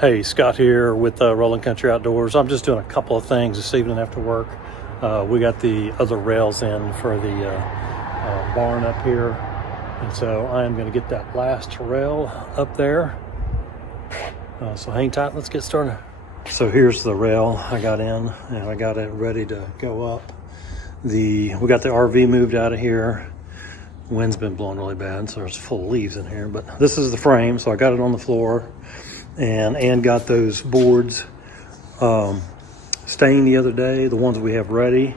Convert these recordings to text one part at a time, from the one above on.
Hey, Scott here with Rolling Country Outdoors. I'm just doing a couple of things this evening after work. We got the other rails in for the barn up here, and so I am going to get that last rail up there. So hang tight, let's get started. So here's the rail I got in, and I got it ready to go up. We got the RV moved out of here. Wind's been blowing really bad, so there's full of leaves in here, but this is the frame, so I got it on the floor. And got those boards stained the other day, the ones we have ready,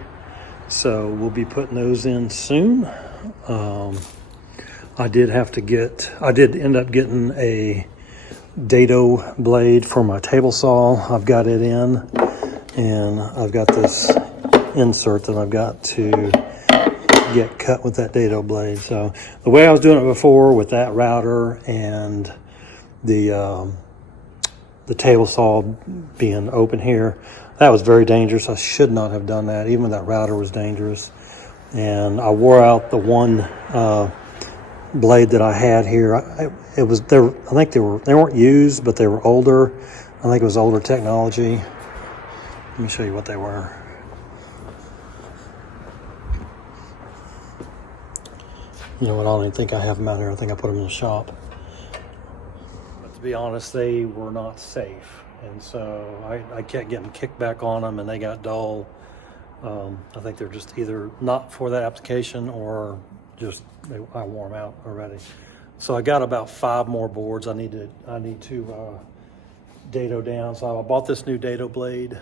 so we'll be putting those in soon. I did end up getting a Dado blade for my table saw. I've got it in, and I've got this insert that I've got to get cut with that Dado blade. So the way I was doing it before with that router and the table saw being open here, that was very dangerous. I should not have done that. Even that router was dangerous. And I wore out the one blade that I had here. I think they weren't used, but they were older. I think it was older technology. Let me show you what they were. You know what? I don't even think I have them out here. I think I put them in the shop. To be honest, they were not safe, and so I kept getting kickback on them, and they got dull. I think they're just either not for that application or just I wore them out already. So I got about 5 more boards I need to Dado down. So I bought this new Dado blade.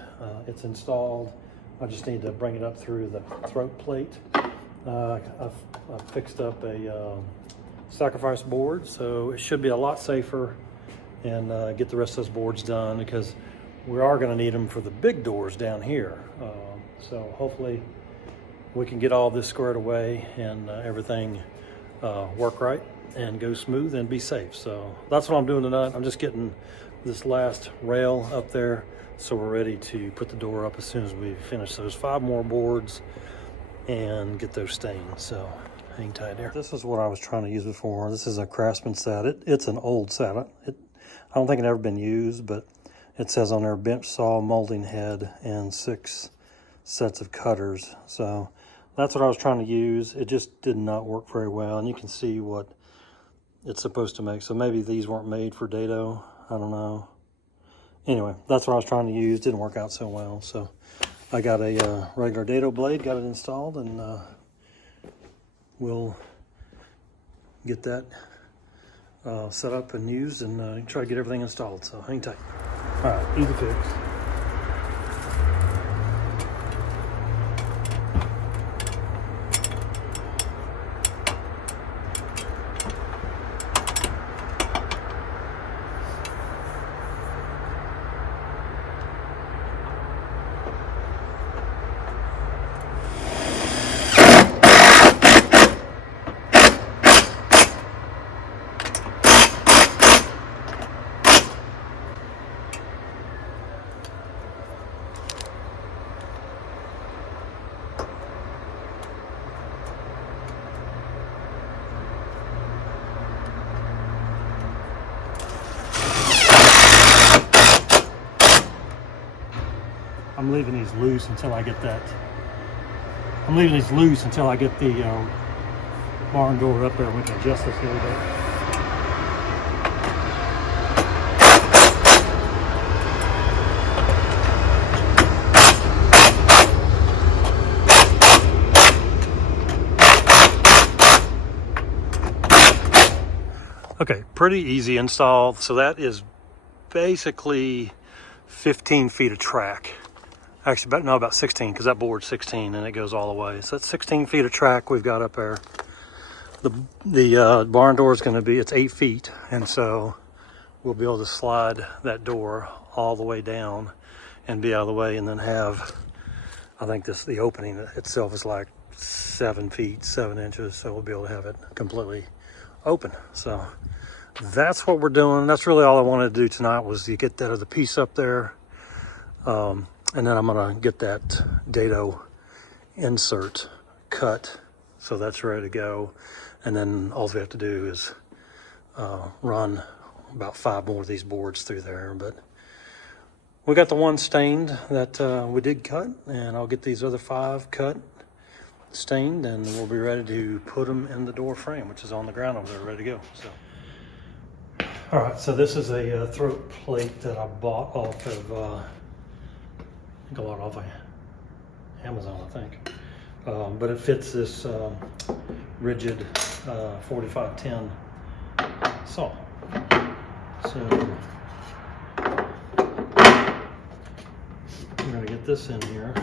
It's installed. I just need to bring it up through the throat plate. I've fixed up a sacrifice board, so it should be a lot safer, and get the rest of those boards done, because we are going to need them for the big doors down here. So hopefully we can get all this squared away and everything work right and go smooth and be safe. So that's what I'm doing tonight. I'm just getting this last rail up there, so we're ready to put the door up as soon as we finish those 5 more boards and get those stained. So hang tight there. This is what I was trying to use before. This is a Craftsman set. It's an old set. I don't think it ever been used, but it says on there bench saw, molding head, and 6 sets of cutters. So that's what I was trying to use. It just did not work very well, and you can see what it's supposed to make. So maybe these weren't made for Dado. I don't know. Anyway, that's what I was trying to use. Didn't work out so well. So I got a regular Dado blade, got it installed, and we'll get that set up and used, and try to get everything installed. So hang tight. All right, easy fix. I'm leaving these loose until I get that. I'm leaving these loose until I get the barn door up there. We can adjust this a little bit. Okay, pretty easy install. So that is basically 15 feet of track. Actually, about 16, because that board's 16 and it goes all the way. So that's 16 feet of track we've got up there. The barn door is going to be, it's 8 feet, and so we'll be able to slide that door all the way down and be out of the way, and then have, I think the opening itself is like 7 feet, 7 inches, so we'll be able to have it completely open. So that's what we're doing. That's really all I wanted to do tonight, was to get that other piece up there. And then I'm gonna get that Dado insert cut, so that's ready to go. And then all we have to do is run about 5 more of these boards through there. But we got the one stained that we did cut, and I'll get these other 5 cut, stained, and we'll be ready to put them in the door frame, which is on the ground over there, ready to go. So, all right, so this is a throat plate that I bought off of, I think I bought it off of Amazon, I think. But it fits this rigid 4510 saw. So we're going to get this in here.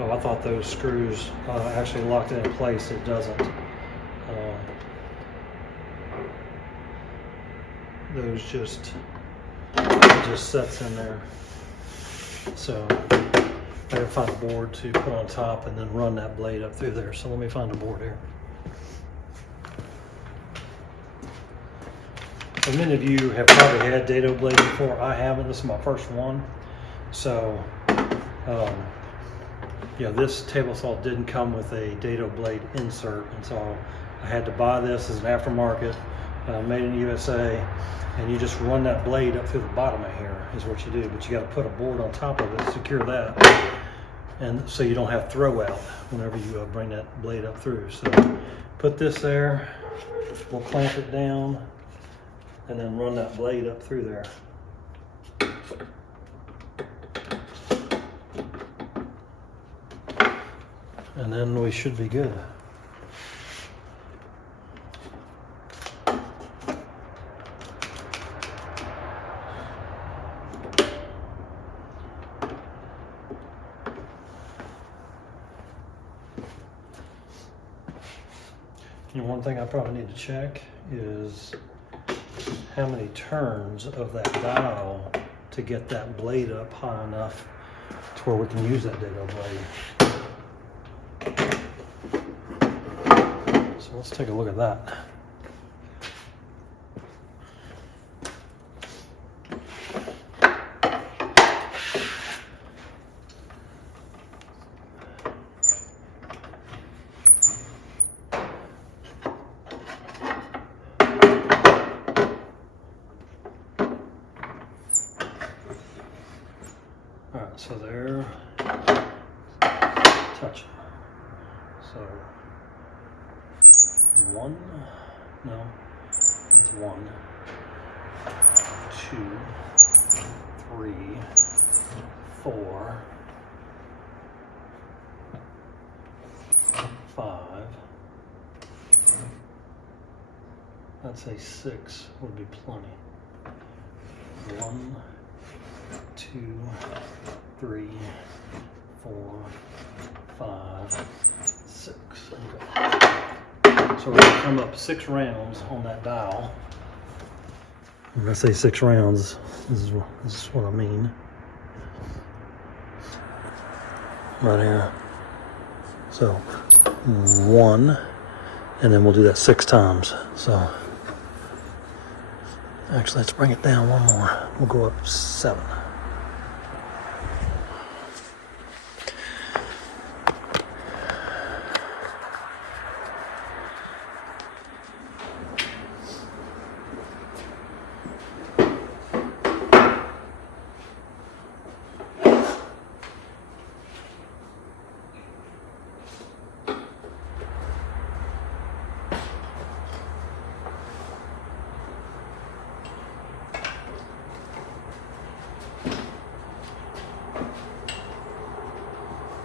Oh, I thought those screws actually locked it in place. It doesn't. Those just sets in there. So I gotta find a board to put on top and then run that blade up through there. So let me find a board here. So many of you have probably had Dado blades before. I haven't. This is my first one. So yeah, this table saw didn't come with a Dado blade insert, and so I had to buy this as an aftermarket, made in the USA, and you just run that blade up through the bottom of here is what you do, but you got to put a board on top of it to secure that, and so you don't have throw out whenever you bring that blade up through. So put this there, we'll clamp it down, and then run that blade up through there. And then we should be good. And one thing I probably need to check is how many turns of that dial to get that blade up high enough to where we can use that Dado blade. So let's take a look at that. All right, so there, touch it. So 1, no, it's 1, 2, 3, 4, 5. I'd say 6 would be plenty. 1, 2, 3, 4, 5, 6. Okay. So we're gonna come up 6 rounds on that dial. When I say 6 rounds, this is what I mean. Right here. So 1, and then we'll do that 6 times. So actually, let's bring it down one more. We'll go up 7.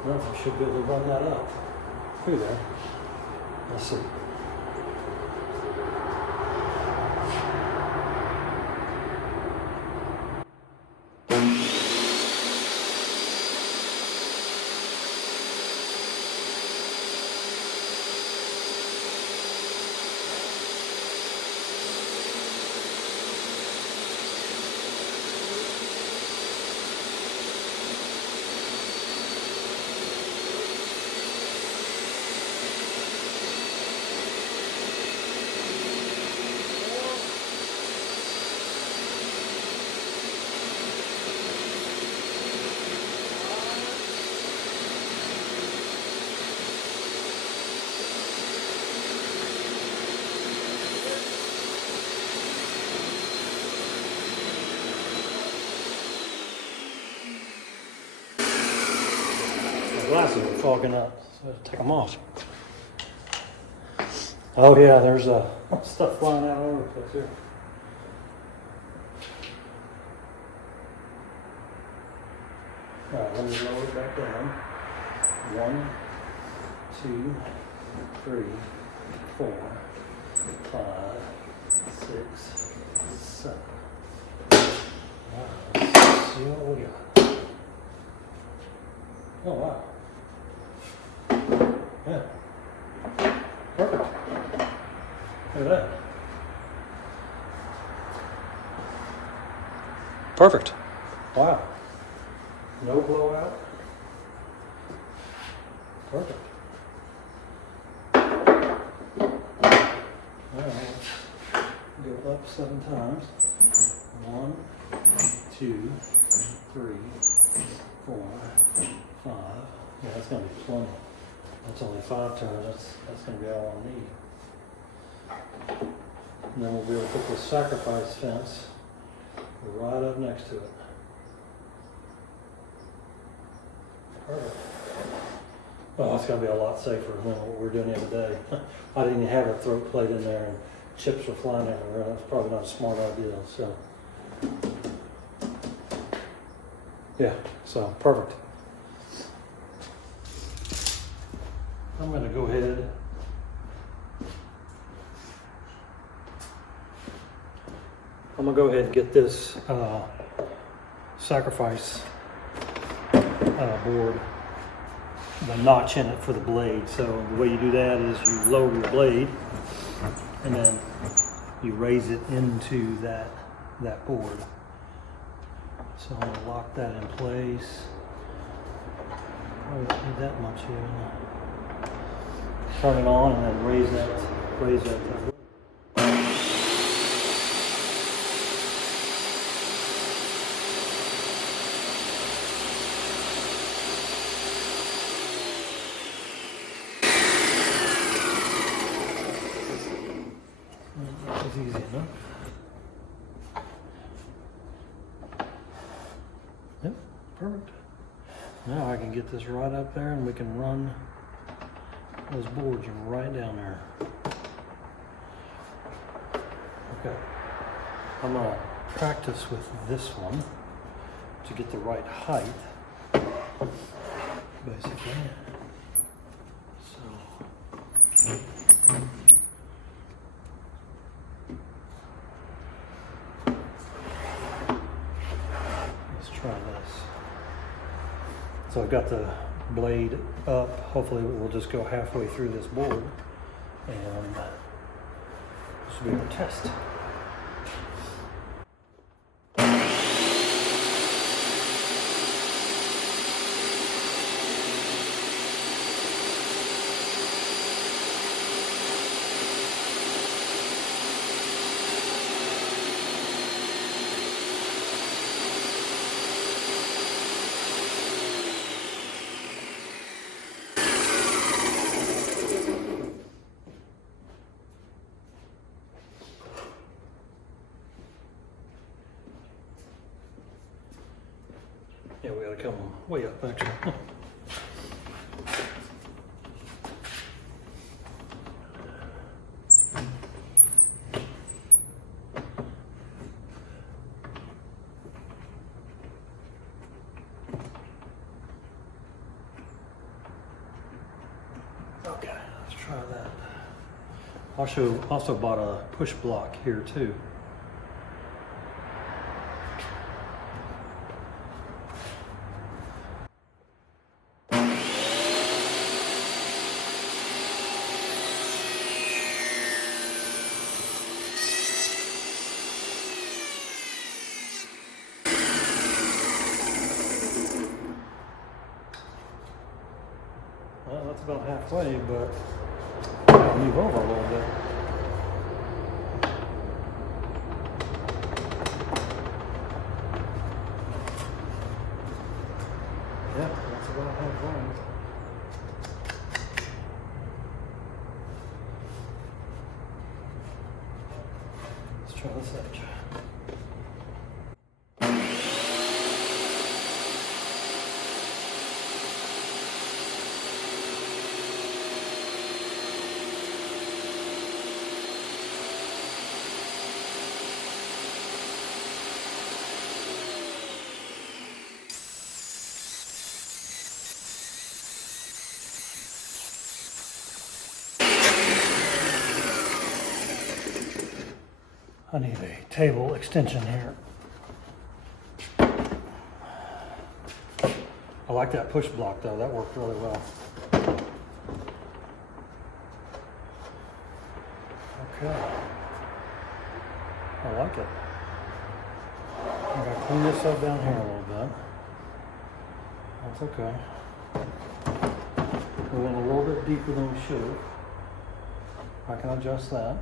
Well, I should be able to run that up through there. Let's see. glasses are fogging up, so I have to take them off. Oh yeah, there's stuff flying out all over the place here. All right, let me lower it back down. 1, 2, 3, 4, 5, 6, 7. All right, let's see what we got. Oh wow. Yeah. Perfect. Look at that. Perfect. Wow. No blowout. Perfect. All right, let's go up 7 times. 1, 2, 3, 4, 5. Yeah, that's gonna be plenty. That's only 5 turns. That's gonna be all I need. And then we'll be able to put this sacrifice fence right up next to it. Perfect. Well, it's going to be a lot safer than what we're doing the other day. I didn't even have a throat plate in there and chips were flying everywhere. That's probably not a smart idea. So, yeah, so perfect. I'm going to go ahead. I'm going to go ahead and get this sacrifice board, the notch in it for the blade. So the way you do that is you lower your blade and then you raise it into that board. So I'm going to lock that in place. Probably don't need that much here. Turn it on and then raise that. That's easy enough. Yep, perfect. Now I can get this right up there and we can run those boards right down there. Okay. I'm going to practice with this one to get the right height, basically. So. Try this. So I've got the blade up. Hopefully we'll just go halfway through this board and this will be our test. Yeah, we gotta come way up actually. Okay, let's try that. Also bought a push block here too. Well, that's about halfway, but I'll move over a little bit. Yeah, that's about halfway. Let's try this edge. I need a table extension here. I like that push block though, that worked really well. Okay. I like it. I'm gonna clean this up down here a little bit. That's okay. We went a little bit deeper than we should have. I can adjust that.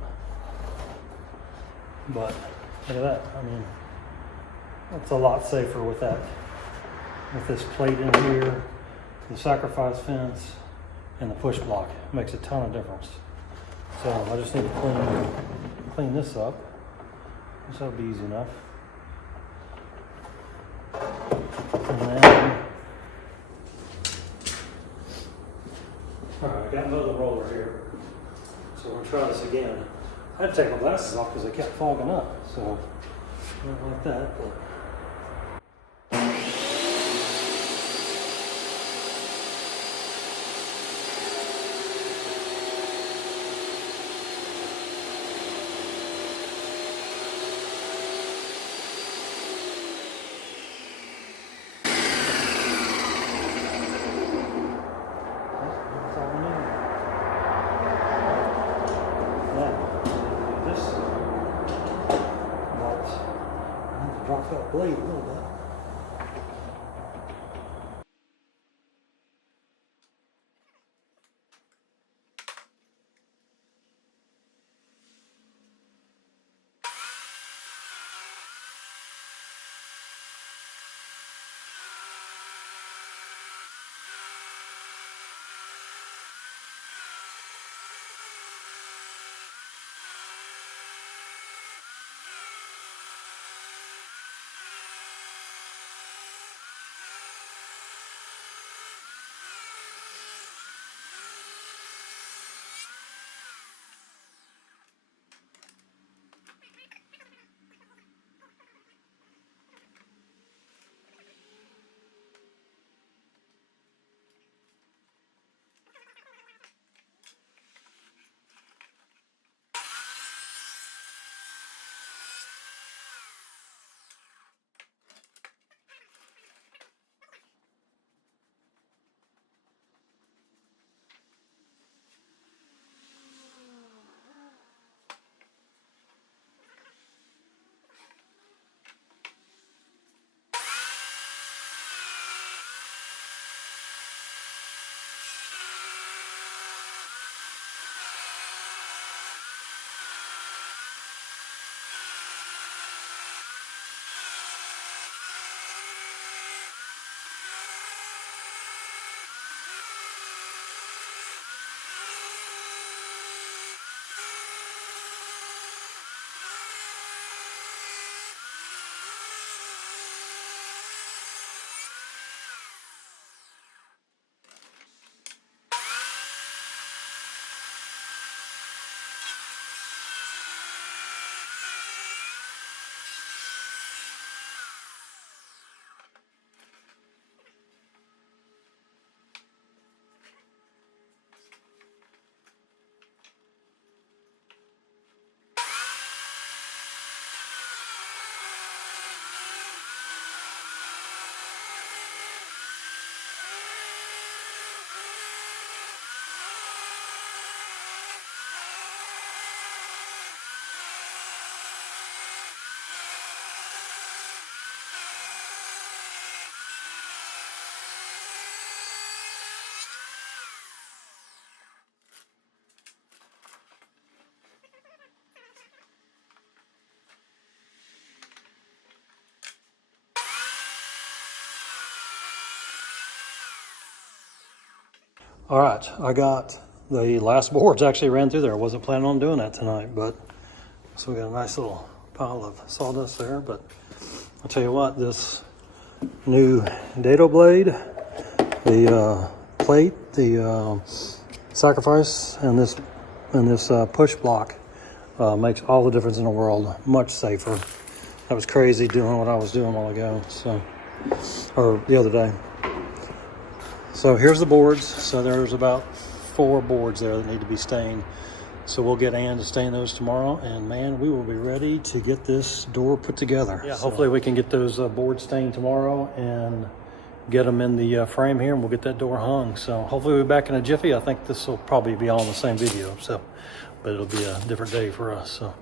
But look at that. I mean, it's a lot safer with that. With this plate in here, the sacrifice fence, and the push block. It makes a ton of difference. So I just need to clean this up. This will be easy enough. And then, all right, I got another roller here. So we're gonna try this again. I had to take my glasses off because they kept fogging up. So I don't like that, but. Drop that blade a little bit. All right, I got the last boards actually ran through there. I wasn't planning on doing that tonight, but so we got a nice little pile of sawdust there. But I'll tell you what, this new Dado blade, the plate, the sacrifice, and this push block makes all the difference in the world. Much safer. That was crazy doing what I was doing a while ago, or the other day. So here's the boards. So there's about 4 boards there that need to be stained. So we'll get Ann to stain those tomorrow, and man, we will be ready to get this door put together. Yeah, hopefully we can get those boards stained tomorrow and get them in the frame here, and we'll get that door hung. So hopefully we'll be back in a jiffy. I think this will probably be all in the same video, so, but it'll be a different day for us. So